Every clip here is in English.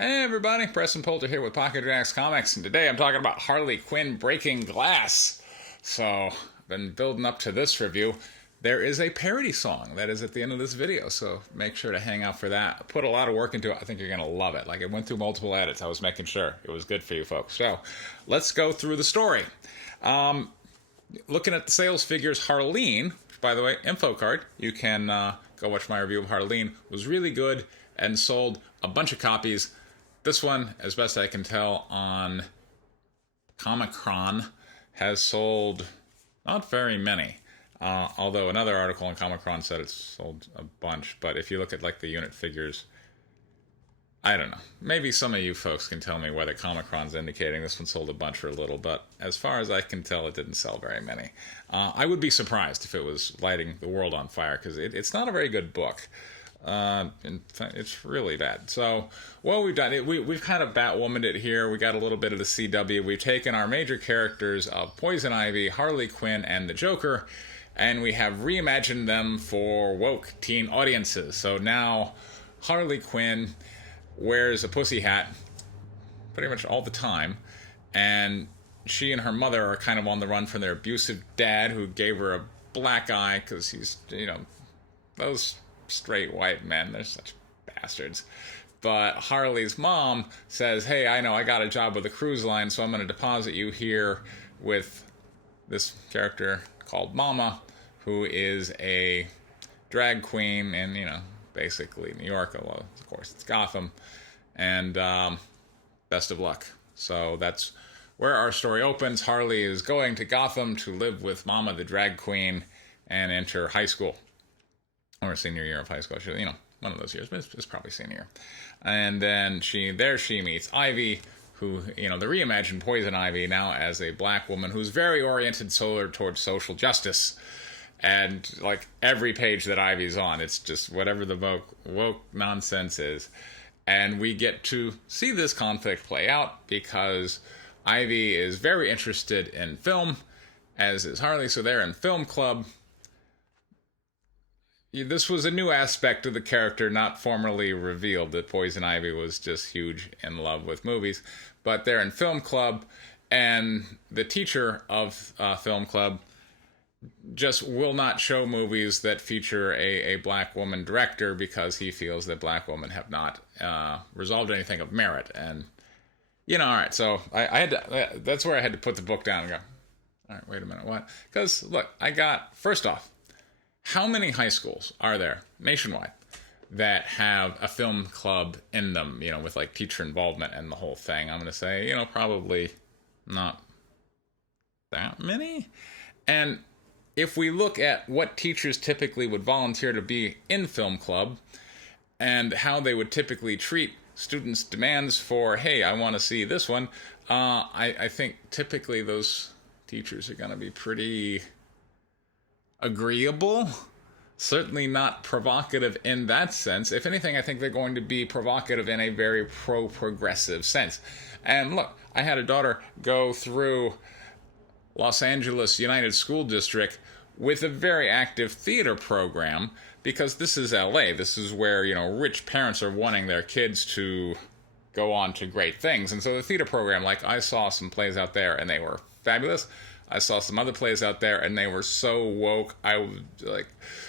Hey everybody, Preston Poulter here with Pocket Jacks Comics, and today I'm talking about Harley Quinn breaking glass. So, I've been building up to this review. There is a parody song that is at the end of this video, so make sure to hang out for that. I put a lot of work into it. I think you're going to love it. Like, it went through multiple edits. I was making sure it was good for you folks. So, let's go through the story. Looking at the sales figures, Harleen, by the way, info card, you can go watch my review of Harleen, was really good and sold a bunch of copies. This one, as best I can tell, on Comic-Con has sold not very many. Although another article on Comic-Con said it's sold a bunch. But if you look at like the unit figures, I don't know. Maybe some of you folks can tell me whether Comic-Con's indicating this one sold a bunch or a little. But as far as I can tell, it didn't sell very many. I would be surprised if it was lighting the world on fire, because it's not a very good book. It's really bad. So what we've done, we've kind of Batwomaned it here. We got a little bit of the CW. We've taken our major characters of Poison Ivy, Harley Quinn, and the Joker, and we have reimagined them for woke teen audiences. So now Harley Quinn wears a pussy hat pretty much all the time, and she and her mother are kind of on the run from their abusive dad, who gave her a black eye because he's, those straight white men, they're such bastards. But Harley's mom says, hey, I know I got a job with a cruise line, so I'm going to deposit you here with this character called Mama, who is a drag queen in, basically New York, although of course it's Gotham. And best of luck. So that's where our story opens. Harley is going to Gotham to live with Mama, the drag queen, and enter high school. Or senior year of high school, one of those years, but it's probably senior year. And then she meets Ivy, who, the reimagined Poison Ivy, now as a black woman who's very oriented towards social justice. And, like, every page that Ivy's on, it's just whatever the woke nonsense is. And we get to see this conflict play out because Ivy is very interested in film, as is Harley, so they're in film club. This was a new aspect of the character, not formally revealed, that Poison Ivy was just huge in love with movies. But they're in film club, and the teacher of film club just will not show movies that feature a black woman director because he feels that black women have not resolved anything of merit. And, all right, so I had to, that's where I had to put the book down and go, all right, wait a minute, what? Because, look, first off, how many high schools are there nationwide that have a film club in them, with like teacher involvement and the whole thing? I'm going to say, probably not that many. And if we look at what teachers typically would volunteer to be in film club and how they would typically treat students' demands for, hey, I want to see this one, I think typically those teachers are going to be pretty agreeable, certainly not provocative in that sense. If anything, I think they're going to be provocative in a very pro-progressive sense. And look, I had a daughter go through Los Angeles United School District with a very active theater program, because this is LA. This is where, rich parents are wanting their kids to go on to great things. And so the theater program, like, I saw some plays out there and they were fabulous. I saw some other plays out there, and they were so woke. I was like,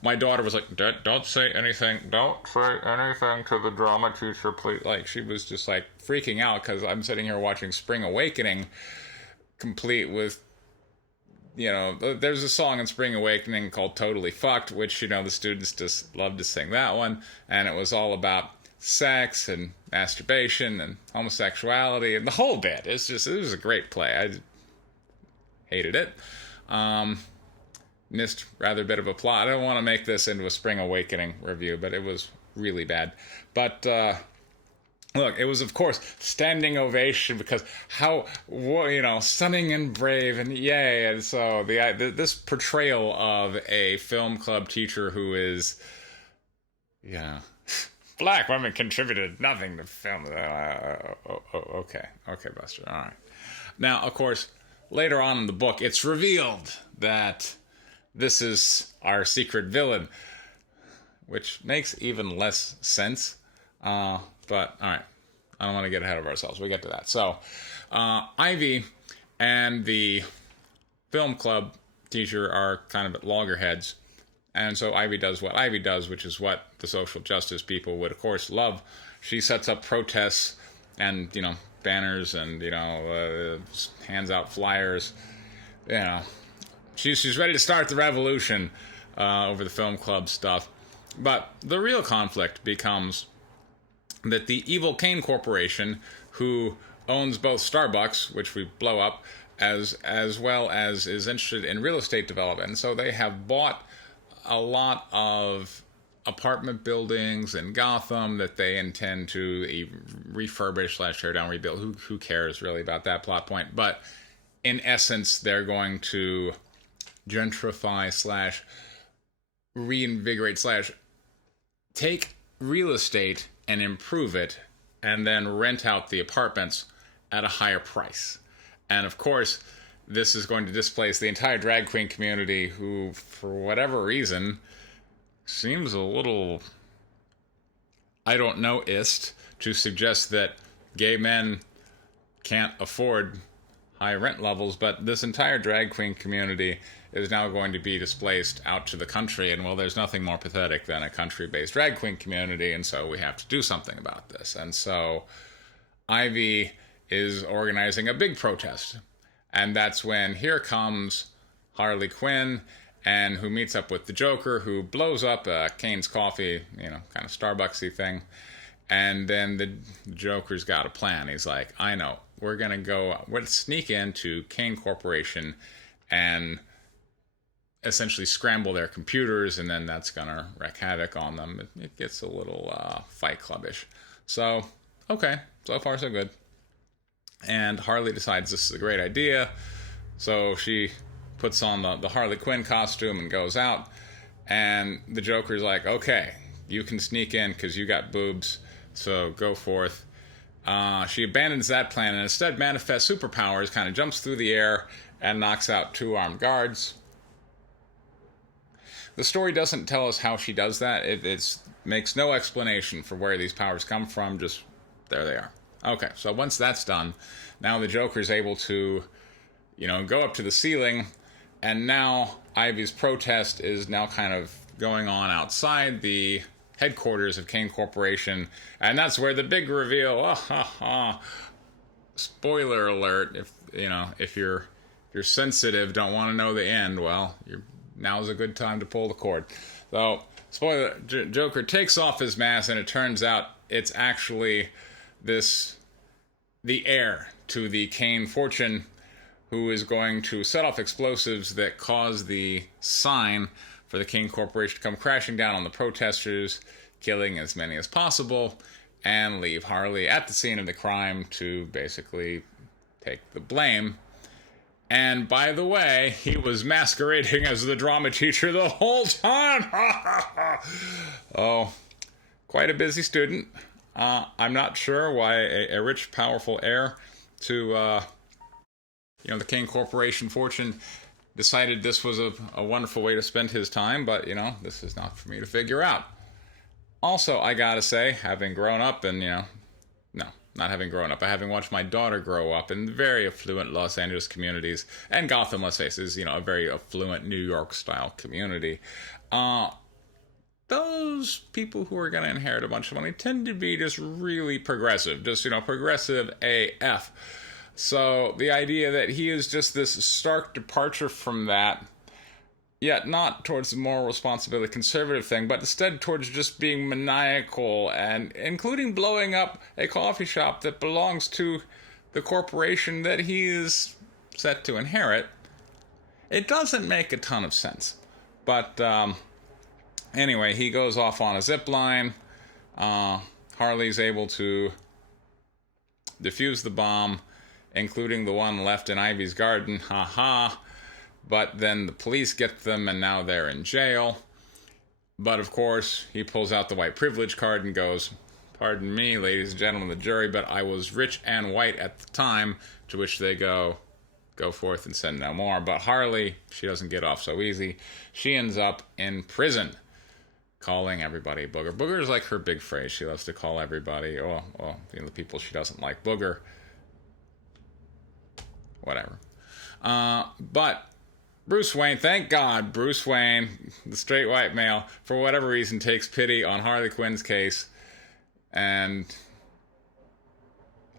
my daughter was like, don't say anything. Don't say anything to the drama teacher, please. Like, she was just like freaking out because I'm sitting here watching Spring Awakening, complete with, there's a song in Spring Awakening called Totally Fucked, which, the students just love to sing that one. And it was all about sex and masturbation and homosexuality and the whole bit. It was a great play. I hated it. Missed rather bit of a plot. I don't want to make this into a Spring Awakening review, but it was really bad. But look, it was, of course, standing ovation because how, stunning and brave and yay. And so this portrayal of a film club teacher who is, black women contributed nothing to film. Okay, Buster. All right. Now, of course, later on in the book, it's revealed that this is our secret villain, which makes even less sense. But, all right, I don't want to get ahead of ourselves. We get to that. So, Ivy and the film club teacher are kind of at loggerheads. And so Ivy does what Ivy does, which is what the social justice people would, of course, love. She sets up protests and, banners and, hands out flyers. She's ready to start the revolution over the film club stuff. But the real conflict becomes that the evil Kane Corporation, who owns both Starbucks, which we blow up, as well as is interested in real estate development. And so they have bought a lot of apartment buildings in Gotham that they intend to refurbish / tear down, rebuild. Who cares really about that plot point? But in essence, they're going to gentrify / reinvigorate / take real estate and improve it, and then rent out the apartments at a higher price. And of course, this is going to displace the entire drag queen community, who, for whatever reason, seems a little, I don't know-ist to suggest that gay men can't afford high rent levels, but this entire drag queen community is now going to be displaced out to the country, and well, there's nothing more pathetic than a country-based drag queen community, and so we have to do something about this. And so Ivy is organizing a big protest, and that's when here comes Harley Quinn, and who meets up with the Joker, who blows up Kane's coffee, kind of Starbucksy thing. And then the Joker's got a plan. He's like, I know, we're sneak into Kane Corporation and essentially scramble their computers, and then that's gonna wreak havoc on them. It gets a little Fight Clubbish. So, okay, so far so good. And Harley decides this is a great idea, so she puts on the Harley Quinn costume and goes out, and the Joker's like, okay, you can sneak in because you got boobs, so go forth. She abandons that plan and instead manifests superpowers, kind of jumps through the air and knocks out 2 armed guards. The story doesn't tell us how she does that. It makes no explanation for where these powers come from, just there they are. Okay, so once that's done, now the Joker's able to, go up to the ceiling, and now Ivy's protest is now kind of going on outside the headquarters of Kane Corporation, and that's where the big reveal, spoiler alert, if you're sensitive, don't want to know the end, well, now's a good time to pull the cord. So, spoiler, Joker takes off his mask, and it turns out it's actually the heir to the Kane fortune, who is going to set off explosives that cause the sign for the Kane Corporation to come crashing down on the protesters, killing as many as possible, and leave Harley at the scene of the crime to basically take the blame. And by the way, he was masquerading as the drama teacher the whole time. Oh, quite a busy student. I'm not sure why a rich, powerful heir to, the Kane Corporation fortune decided this was a wonderful way to spend his time, but, this is not for me to figure out. Also, I gotta say, having grown up and, not having grown up, but having watched my daughter grow up in very affluent Los Angeles communities, and Gotham, let's face it, is, a very affluent New York-style community, those people who are going to inherit a bunch of money tend to be just really progressive, progressive AF. So the idea that he is just this stark departure from that, yet not towards the moral responsibility conservative thing, but instead towards just being maniacal and including blowing up a coffee shop that belongs to the corporation that he is set to inherit, it doesn't make a ton of sense. But anyway, he goes off on a zip line. Harley's able to defuse the bomb, including the one left in Ivy's garden. But then the police get them, and now they're in jail. But of course, he pulls out the white privilege card and goes, "Pardon me, ladies and gentlemen of the jury, but I was rich and white at the time," to which they go forth and send no more. But Harley, she doesn't get off so easy. She ends up in prison calling everybody booger. Booger is like her big phrase. She loves to call everybody, the people she doesn't like, booger. Whatever. But Bruce Wayne, thank God, Bruce Wayne, the straight white male, for whatever reason, takes pity on Harley Quinn's case. And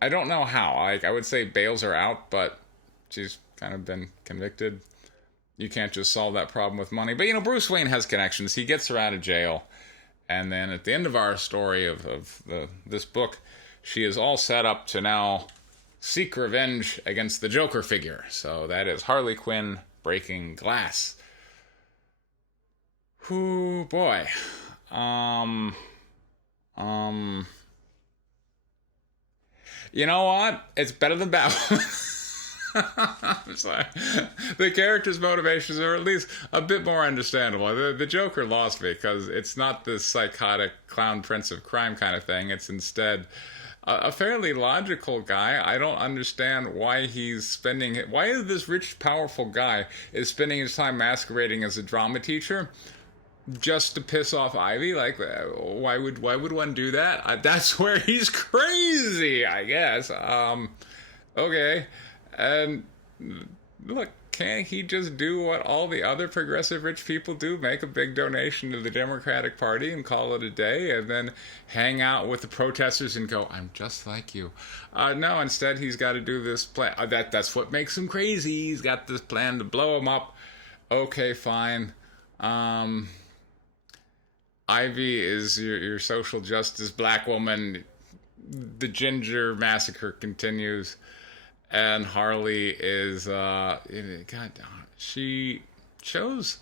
I don't know how. I would say bails her out, but she's kind of been convicted. You can't just solve that problem with money. But, Bruce Wayne has connections. He gets her out of jail. And then at the end of our story of this book, she is all set up to now seek revenge against the Joker figure. So that is Harley Quinn breaking glass. Whoo, boy. You know what? It's better than Batwoman. I'm sorry. The character's motivations are at least a bit more understandable. The Joker lost me because it's not this psychotic clown prince of crime kind of thing. It's instead a fairly logical guy. I don't understand why why this rich, powerful guy is spending his time masquerading as a drama teacher just to piss off Ivy. Like, why would one do that? That's where he's crazy, I guess. Okay. And look, can't he just do what all the other progressive rich people do? Make a big donation to the Democratic Party and call it a day, and then hang out with the protesters and go, I'm just like you. No, instead he's got to do this plan. That's what makes him crazy. He's got this plan to blow him up. Okay, fine. Ivy is your social justice black woman. The Ginger massacre continues. And Harley is, she chose,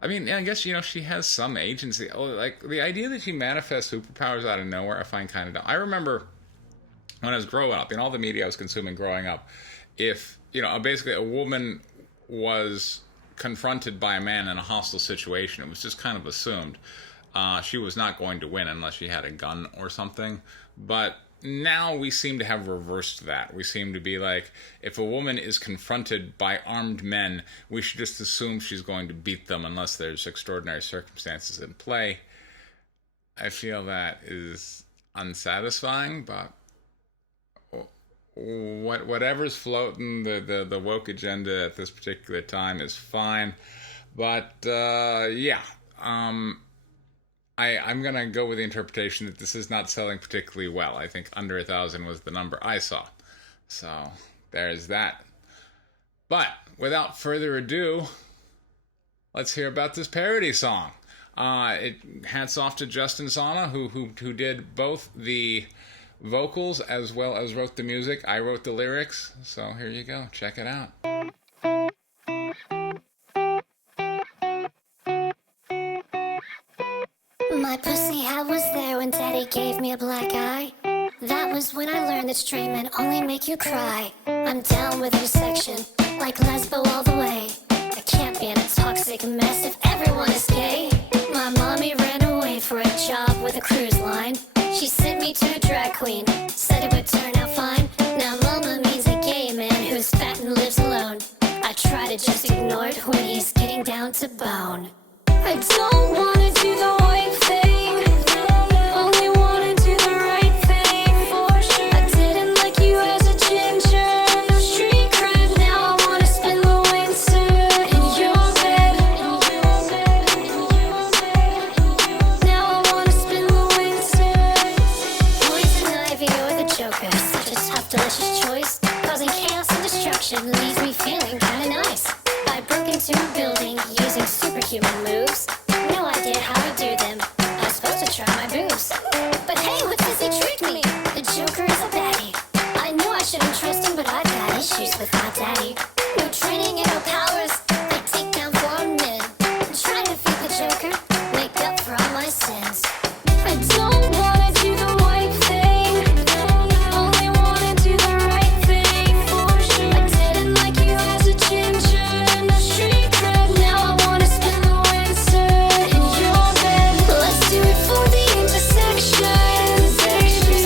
I guess, she has some agency. Like, the idea that she manifests superpowers out of nowhere, I find kind of dumb. I remember when I was growing up, in all the media I was consuming growing up, if, basically a woman was confronted by a man in a hostile situation, it was just kind of assumed she was not going to win unless she had a gun or something. But now we seem to have reversed that. We seem to be like, if a woman is confronted by armed men, we should just assume she's going to beat them unless there's extraordinary circumstances in play. I feel that is unsatisfying, but whatever's floating the woke agenda at this particular time is fine. But I'm going to go with the interpretation that this is not selling particularly well. I think under 1,000 was the number I saw. So there's that. But without further ado, let's hear about this parody song. Hats off to Justine Serna, who did both the vocals as well as wrote the music. I wrote the lyrics. So here you go. Check it out. My pussy hat was there when daddy gave me a black eye. That was when I learned that straight men only make you cry. I'm down with your section, like lesbo all the way. I can't be in a toxic mess if everyone is gay. My mommy ran away for a job with a cruise line. She sent me to a drag queen, said it would turn out fine. Now mama means a gay man who's fat and lives alone. I try to just ignore it when he's getting down to bone. I don't wanna do the right thing, only wanna do the right thing, for sure. I didn't like you as a ginger, no street cred. Now I wanna spend the winter in your bed. Now I wanna spend the winter. Poison ivy or the Joker, such a tough, delicious choice, causing chaos and destruction leaves me feeling kinda nice. I broke into a building using superhuman moves. No idea how to do them. I was supposed to try my boobs. But hey, what does he trick me? The Joker is a baddie. I knew I shouldn't trust him, but I've got issues with my daddy. No training and no powers. I take down 4 men. I'm trying to feed the Joker, make up for all my sins. I don't wanna do the right thing, only wanna do the right thing, for sure. I didn't like you as a ginger, no street cred. Now I wanna spend the winter in your bed. Let's do it for the intersections.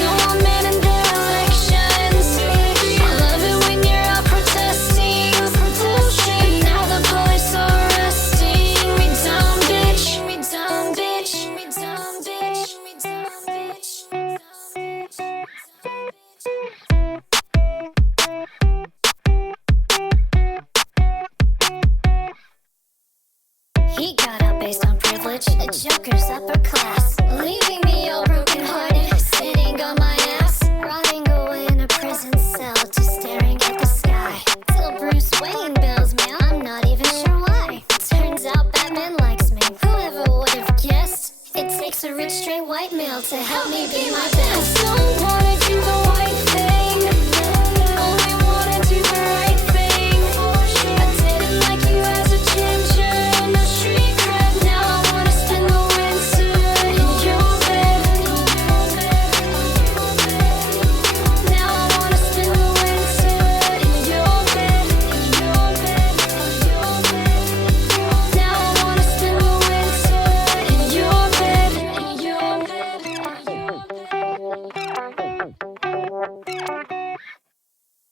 No more men and their elections. I love it when you're out protesting a joker's upper class, leaving